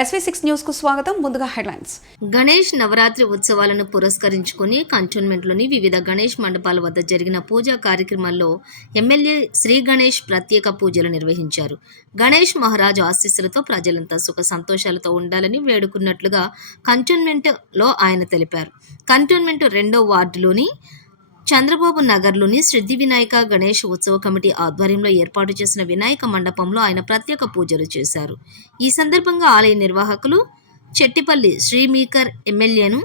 SV6 news కు స్వాగతం. ముందుగా హెడ్లైన్స్. గణేష్ నవరాత్రి ఉత్సవాలను పురస్కరించుకుని కంటోన్మెంట్లోని వివిధ గణేష్ మండపాల వద్ద జరిగిన పూజా కార్యక్రమాల్లో ఎమ్మెల్యే శ్రీ గణేష్ ప్రత్యేక పూజలు నిర్వహించారు. గణేష్ మహారాజు ఆశీస్సులతో ప్రజలంతా సుఖ సంతోషాలతో ఉండాలని వేడుకున్నట్లుగా కంటోన్మెంట్లో ఆయన తెలిపారు. కంటోన్మెంట్ 2వ వార్డులోని చంద్రబాబు నగర్లోని సిద్ధి వినాయక గణేష్ ఉత్సవ కమిటీ ఆధ్వర్యంలో ఏర్పాటు చేసిన వినాయక మండపంలో ఆయన ప్రత్యేక పూజలు చేశారు. ఈ సందర్భంగా ఆలయ నిర్వాహకులు చెట్టిపల్లి శ్రీమీకర్ ఎమ్మెల్యేను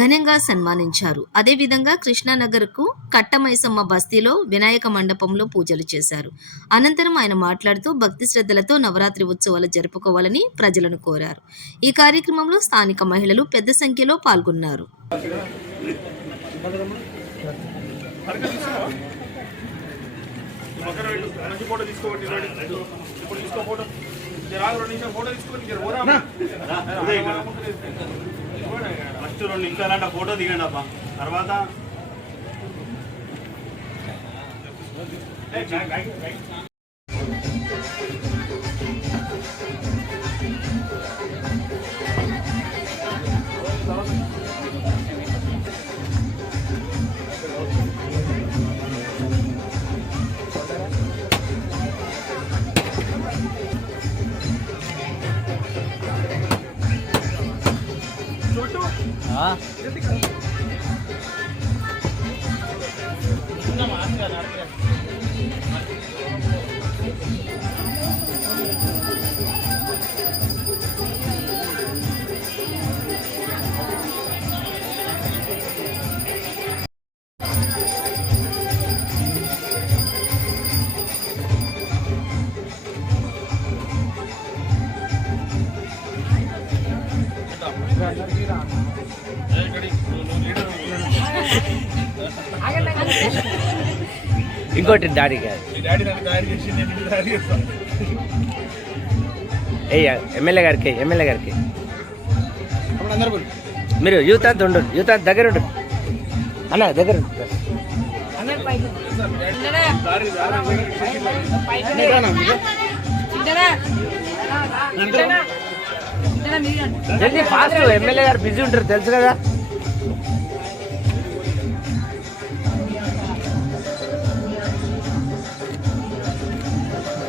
ఘనంగా సన్మానించారు. అదేవిధంగా కృష్ణానగర్కు కట్టమైసమ్మ బస్తీలో వినాయక మండపంలో పూజలు చేశారు. అనంతరం ఆయన మాట్లాడుతూ భక్తి శ్రద్ధలతో నవరాత్రి ఉత్సవాలు జరుపుకోవాలని ప్రజలను కోరారు. ఈ కార్యక్రమంలో స్థానిక మహిళలు పెద్ద సంఖ్యలో పాల్గొన్నారు. ఫస్ట్ 2 నిమిషాలంటే ఫోటో దిగండి అబ్బా. తర్వాత ఇంకోటి డాడీ గారు ఎమ్మెల్యే గారికి మీరు యూత్ అంతా ఉండు, యూత్ అంత దగ్గర ఉండు అన్న, దగ్గర జల్దీ ఫాస్ట్. ఎమ్మెల్యే గారు బిజీ ఉంటారు తెలుసు కదా.